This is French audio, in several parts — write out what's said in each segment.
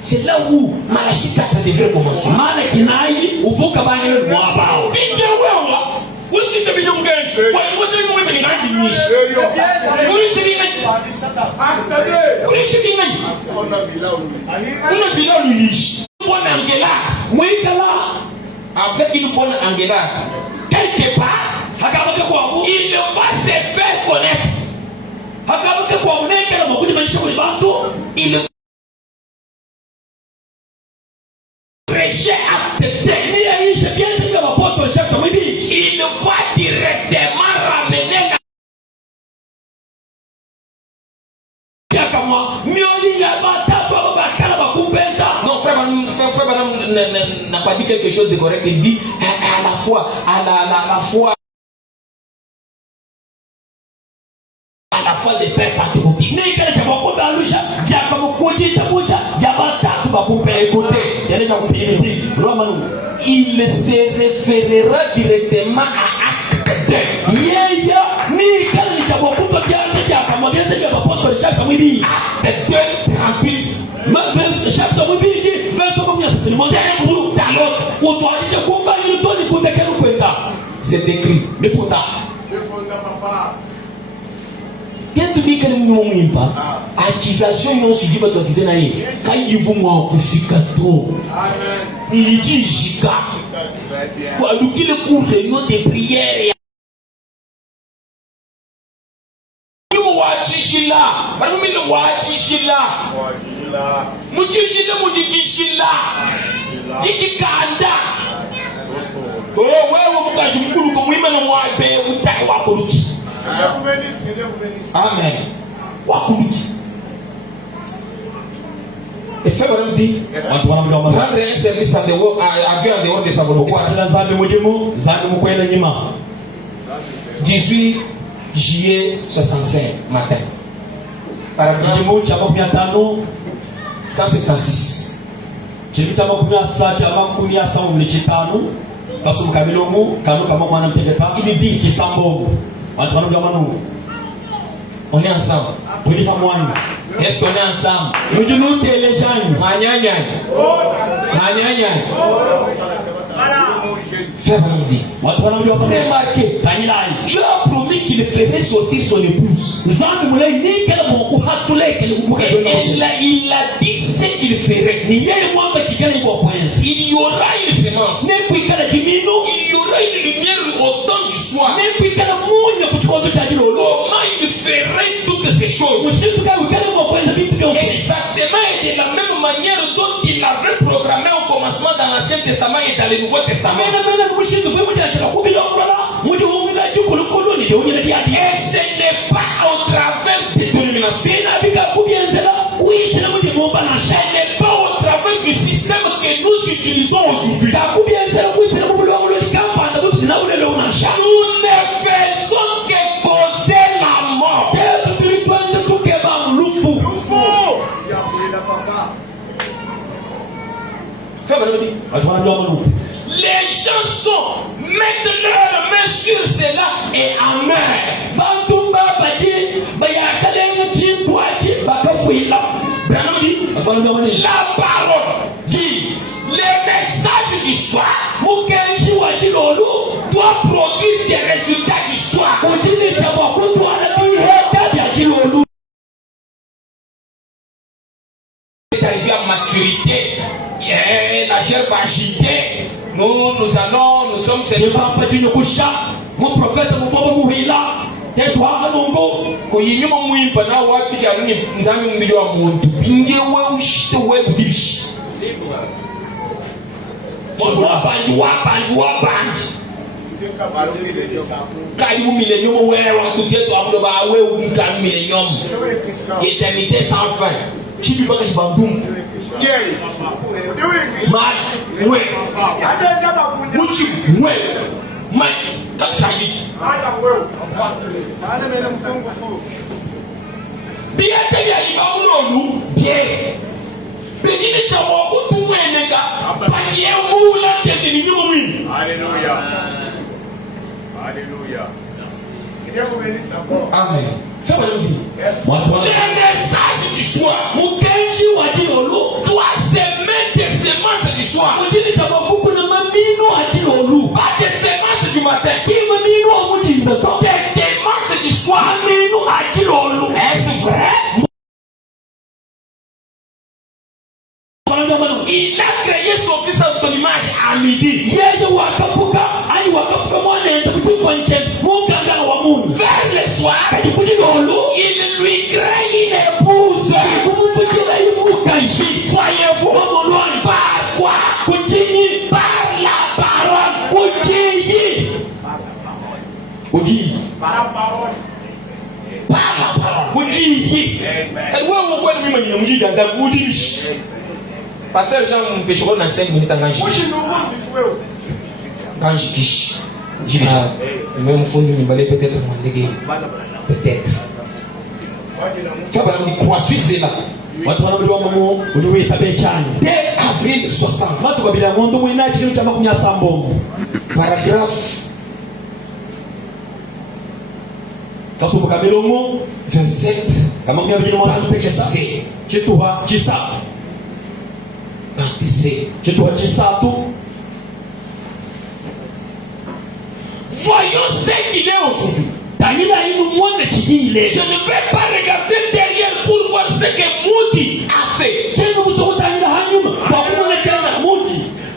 C'est là où Malachika devrait commencer. Avec une bonne Angela, quelque part, il va se faire connaître. Il prêcher à il va directement ramener non, frère n'a pas dit quelque chose de correct. Il dit à la fois, à la fois des pères patriotistes. Il se référera directement à acte 2. C'est écrit. Le fonda. Qu'est-ce que tu dis que nous n'avons pas? Accusation, nous suivi votre disait quand il vous m'en confiscato. Il dit Jika. Pour nous qui le cours de nous des prières. Nous watchishila. Nous le watchishila. Mutishila mutishila. Jikikanda. Oh wewe mkashukuru kwa mwima na mwabe utaki wakuruki. Amen. Wakuruki. Et fait vraiment dit, rendre un service à Dieu en dehors de sa volonté. 18 juillet 65 matin. 176. Il dit qu'il s'en on est ensemble. Est-ce qu'on est ensemble? Nous disons que les gens. Remarquez, Dieu a promis qu'il ferait sortir son épouse. Il a dit ce qu'il ferait. Il y aura une semence. Il y aura une lumière au temps du soir. Comment il ferait toutes ces choses? Exactement et de la même manière dont il avait programmé au commencement dans l'Ancien Testament et dans le Nouveau Testament. Et ce n'est pas au travers des dénominations. Ce n'est pas au travers du système que nous utilisons aujourd'hui. Nous ne faisons que causer la mort. Les chansons mettent leurs mains sur cela et amen. La parole dit les messages du soir doit produire des résultats du soir. C'est arrivé à maturité. La chair va agiter. Nous sommes ces mon prophète, mon papa Mouhila. Kuyinyuma mwimba na wafika ni nzami mbili wa muntu binge we ushite we budishi wabanji karibu millennium wewe wakuteto abdo ba we umka millennium éternité sans fin chibi baka shibandum ma we muchi we ma kasajiji bien tebia ibawulu bien bedine chawo kutu weneka patie mula tetini nyumi. Alléluia. Alléluia. Amen. Les messages à midi. Vers le soir, il lui crée une épouse. Soyez-vous par quoi? Par la parole. Par la parole. Pasteur Jean, mon pécheur dans 5 minutes. Quand je fiche, même fond du balai peut-être peut-être. Crois-tu cela? Dès avril 60, paragraphe 27, voyons ce qu'il est aujourd'hui. Je ne vais pas regarder derrière pour voir ce que Moody a fait.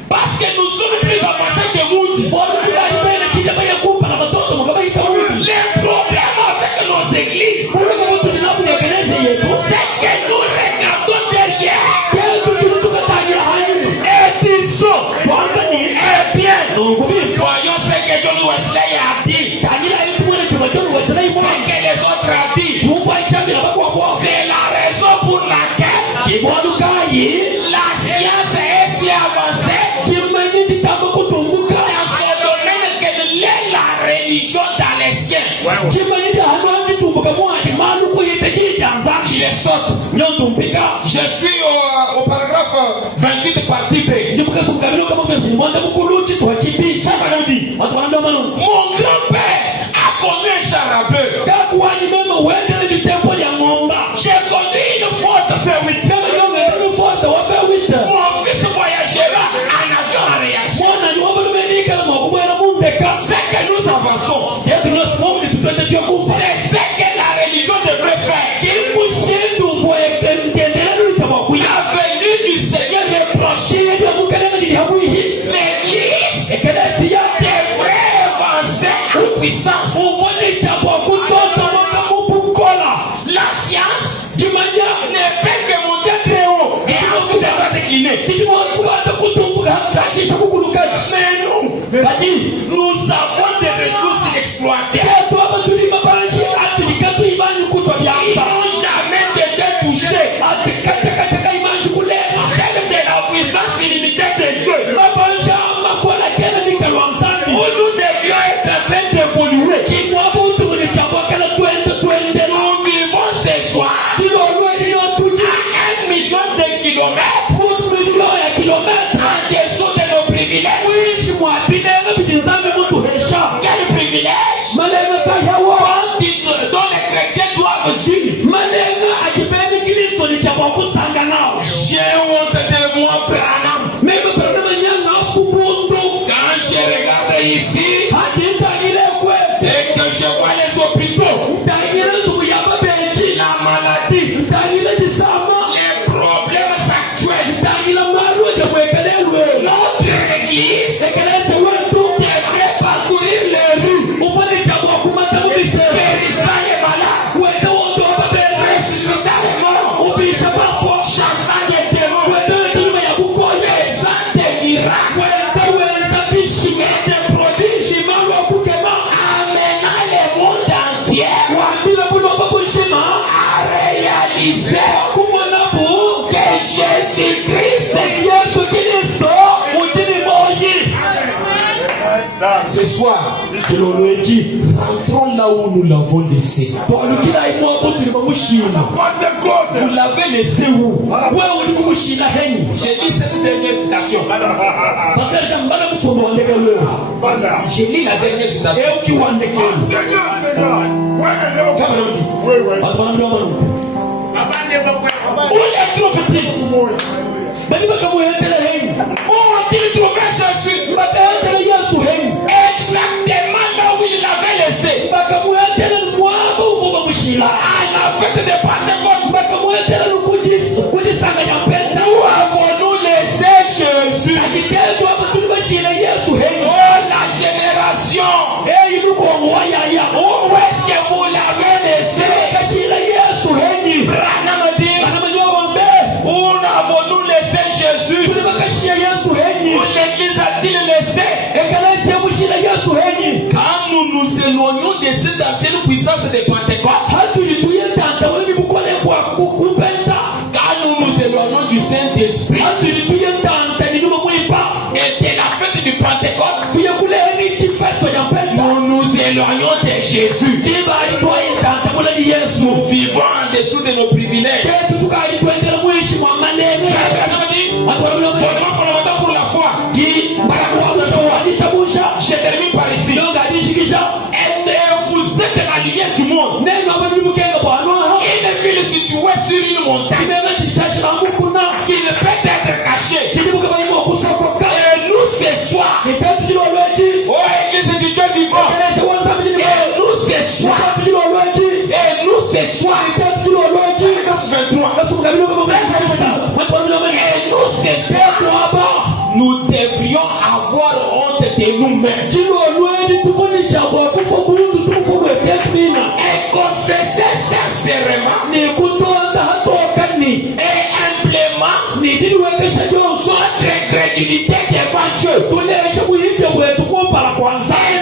Parce que nous sommes plus avancés que Moody. Les problèmes avec nos églises, c'est que nous regardons derrière et disons, eh bien, voyons ce que John Wesley a dit, ce que les autres ont dit. C'est la raison pour laquelle la science est si avancée dans son domaine qu'elle est la religion dans les siens. Je saute. Je suis au paragraphe 28 partie B. Mon grand-père a connu un charabeu. J'ai connu une faute vers 8. Mon fils voyagera en avion en réaction. C'est que nous avançons. C'est ce que la religion devrait faire. La venue du Seigneur reprochée. L'église devrait avancer en puissance. La science ne peut que monter très haut et ensuite elle va décliner. Mais nous avons des ressources exploitées. Ils n'ont jamais été touchés. Celle de la puissance illimitée de Dieu. Où nous devions être en train d'évoluer. Nous vivons ce soir à 1 million de kilomètres. En dessous de nos privilèges. Quel privilège? Dont les chrétiens doivent vivre. J'ai honte de moi, Branham. Quand je regarde ici et que je vois les hôpitaux, la maladie, les problèmes actuels, notre église devrait parcourir les rues, guérissant les malades, ressuscitant les morts, chassant les démons, faisant des miracles et des prodiges, amenant le monde entier à réaliser que Jésus-Christ est ce soir, rentrons là où nous l'avons laissé. Vous l'avez laissé où? J'ai dit cette dernière citation. J'ai lu la dernière citation. Où les trouve-t-il? Où ont-ils trouvé Jésus? Exactement là où il l'avait laissé. À la fête de Pentecôte. Où avons-nous laissé Jésus? puissance de Pentecôte, quand nous nous éloignons du Saint-Esprit et de la fête du Pentecôte, nous nous éloignons de Jésus. Nous vivons en dessous de nos privilèges. Fondamental pour la foi. Je termine par ici. Et vous êtes la lumière du monde. Une ville située sur une montagne qui ne peut être cachée. Et nous ce soir, oh Église du Dieu vivant, et nous ce soir, nous devrions avoir honte de nous-mêmes et confesser sincèrement et humblement notre incrédulité devant Dieu et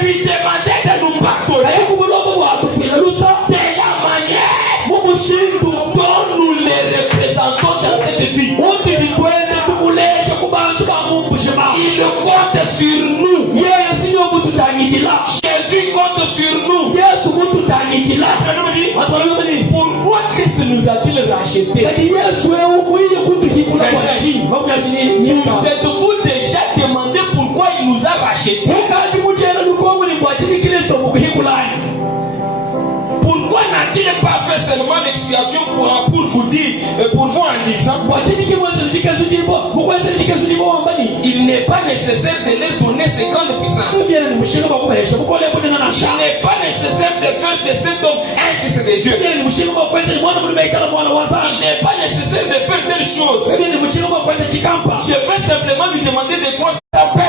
lui demander de nous pardonner de la manière dont nous les représentons dans cette vie. Il compte sur nous. Jésus compte sur nous. Pourquoi Christ nous a-t-il rachetés? Vous êtes-vous déjà demandé pourquoi il nous a rachetés? Pourquoi n'a-t-il pas fait seulement l'expiation pour vous dire, pour vous en disant, il n'est pas nécessaire de leur donner 50 puissances. Il n'est pas nécessaire de faire de cet homme un fils de Dieu. Il n'est pas nécessaire de faire telle chose. Je vais simplement lui demander de quoi ça peut.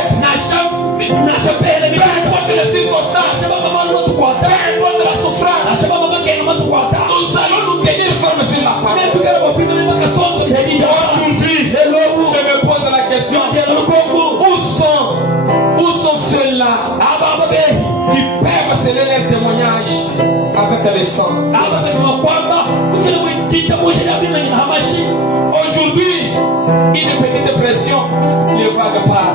Peu importe les circonstances, peu importe la souffrance, nous allons nous tenir fermes sur la parole. Aujourd'hui, je me pose la question, où sont ceux-là qui peuvent sceller leur témoignage avec le sang? Aujourd'hui, une petite pression ne vague pas.